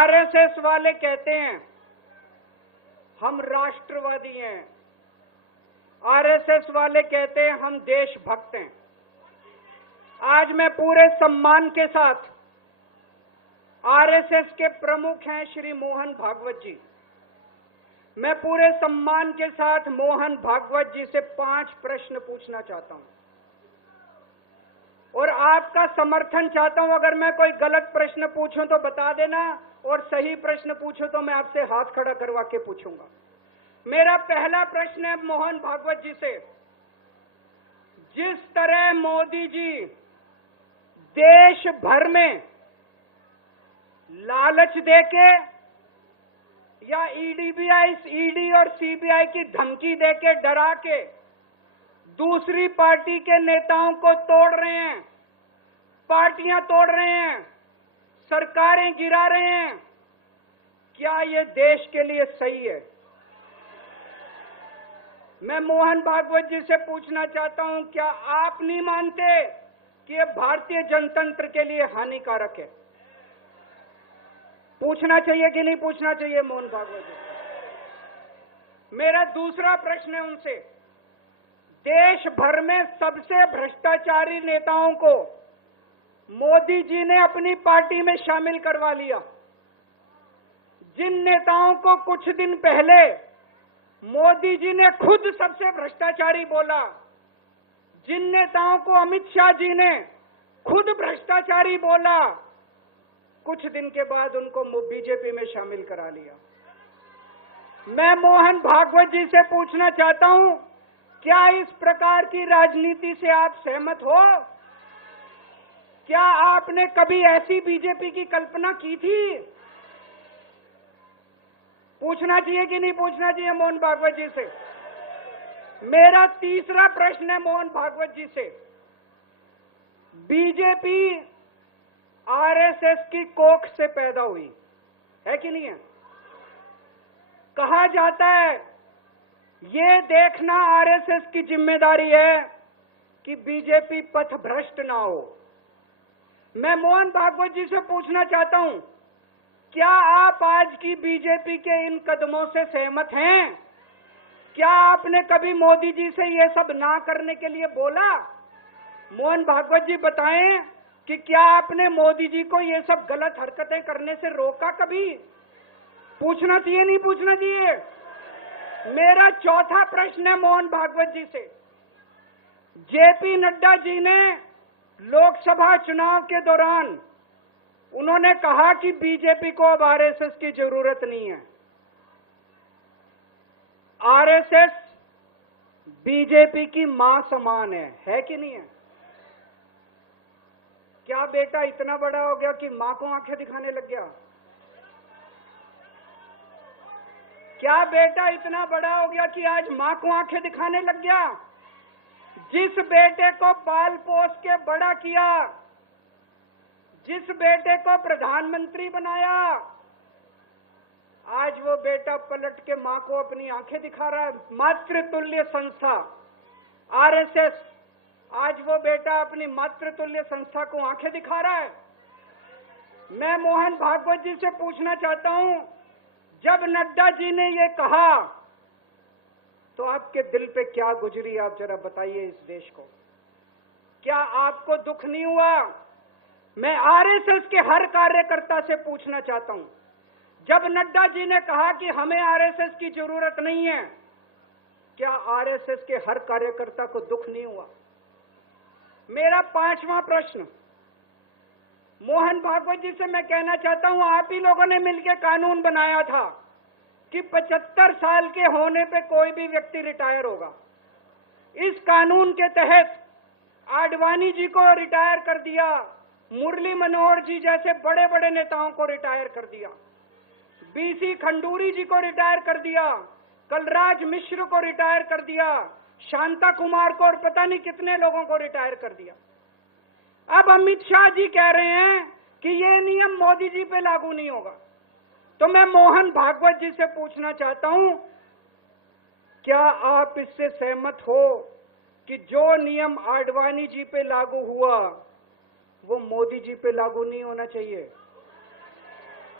RSS वाले कहते हैं हम राष्ट्रवादी हैं, आरएसएस वाले कहते हैं हम देशभक्त हैं। आज मैं पूरे सम्मान के साथ आरएसएस के प्रमुख हैं श्री मोहन भागवत जी, मैं पूरे सम्मान के साथ मोहन भागवत जी से 5 प्रश्न पूछना चाहता हूं और आपका समर्थन चाहता हूं। अगर मैं कोई गलत प्रश्न पूछूं तो बता देना और सही प्रश्न पूछूं तो मैं आपसे हाथ खड़ा करवा के पूछूंगा। मेरा पहला प्रश्न है मोहन भागवत जी से, जिस तरह मोदी जी देश भर में लालच देके या ईडी और सीबीआई की धमकी देके डरा के दूसरी पार्टी के नेताओं को तोड़ रहे हैं, पार्टियां तोड़ रहे हैं, सरकारें गिरा रहे हैं, क्या ये देश के लिए सही है? मैं मोहन भागवत जी से पूछना चाहता हूं, क्या आप नहीं मानते कि ये भारतीय जनतंत्र के लिए हानिकारक है? पूछना चाहिए कि नहीं पूछना चाहिए मोहन भागवत जी? मेरा दूसरा प्रश्न है उनसे, देश भर में सबसे भ्रष्टाचारी नेताओं को मोदी जी ने अपनी पार्टी में शामिल करवा लिया। जिन नेताओं को कुछ दिन पहले मोदी जी ने खुद सबसे भ्रष्टाचारी बोला, जिन नेताओं को अमित शाह जी ने खुद भ्रष्टाचारी बोला, कुछ दिन के बाद उनको बीजेपी में शामिल करा लिया। मैं मोहन भागवत जी से पूछना चाहता हूं, क्या इस प्रकार की राजनीति से आप सहमत हो? क्या आपने कभी ऐसी बीजेपी की कल्पना की थी? पूछना चाहिए कि नहीं पूछना चाहिए मोहन भागवत जी से? मेरा तीसरा प्रश्न है मोहन भागवत जी से, बीजेपी आरएसएस की कोख से पैदा हुई है कि नहीं है? कहा जाता है ये देखना आरएसएस की जिम्मेदारी है कि बीजेपी पथभ्रष्ट ना हो। मैं मोहन भागवत जी से पूछना चाहता हूं, क्या आप आज की बीजेपी के इन कदमों से सहमत हैं? क्या आपने कभी मोदी जी से ये सब ना करने के लिए बोला? मोहन भागवत जी बताएं कि क्या आपने मोदी जी को ये सब गलत हरकतें करने से रोका कभी? पूछना चाहिए नहीं पूछना चाहिए? मेरा चौथा प्रश्न है मोहन भागवत जी से, जेपी नड्डा जी ने लोकसभा चुनाव के दौरान उन्होंने कहा कि बीजेपी को अब आरएसएस की जरूरत नहीं है। आरएसएस बीजेपी की मां समान है कि नहीं है? क्या बेटा इतना बड़ा हो गया कि मां को आंखें दिखाने लग गया? क्या बेटा इतना बड़ा हो गया कि आज मां को आंखें दिखाने लग गया? जिस बेटे को पाल पोस के बड़ा किया, जिस बेटे को प्रधानमंत्री बनाया, आज वो बेटा पलट के मां को अपनी आंखें दिखा रहा है। मातृतुल्य संस्था आरएसएस, आज वो बेटा अपनी मातृतुल्य संस्था को आंखें दिखा रहा है। मैं मोहन भागवत जी से पूछना चाहता हूं, जब नड्डा जी ने ये कहा तो आपके दिल पे क्या गुजरी, आप जरा बताइए इस देश को। क्या आपको दुख नहीं हुआ? मैं आरएसएस के हर कार्यकर्ता से पूछना चाहता हूं, जब नड्डा जी ने कहा कि हमें आरएसएस की जरूरत नहीं है, क्या आरएसएस के हर कार्यकर्ता को दुख नहीं हुआ? मेरा पांचवा प्रश्न मोहन भागवत जी से मैं कहना चाहता हूं, आप ही लोगों ने मिलकर कानून बनाया था कि 75 साल के होने पे कोई भी व्यक्ति रिटायर होगा। इस कानून के तहत आडवाणी जी को रिटायर कर दिया, मुरली मनोहर जी जैसे बड़े बड़े नेताओं को रिटायर कर दिया, बीसी खंडूरी जी को रिटायर कर दिया, कलराज मिश्र को रिटायर कर दिया, शांता कुमार को और पता नहीं कितने लोगों को रिटायर कर दिया। अब अमित शाह जी कह रहे हैं कि ये नियम मोदी जी पे लागू नहीं होगा। तो मैं मोहन भागवत जी से पूछना चाहता हूं, क्या आप इससे सहमत हो कि जो नियम आडवाणी जी पे लागू हुआ वो मोदी जी पे लागू नहीं होना चाहिए?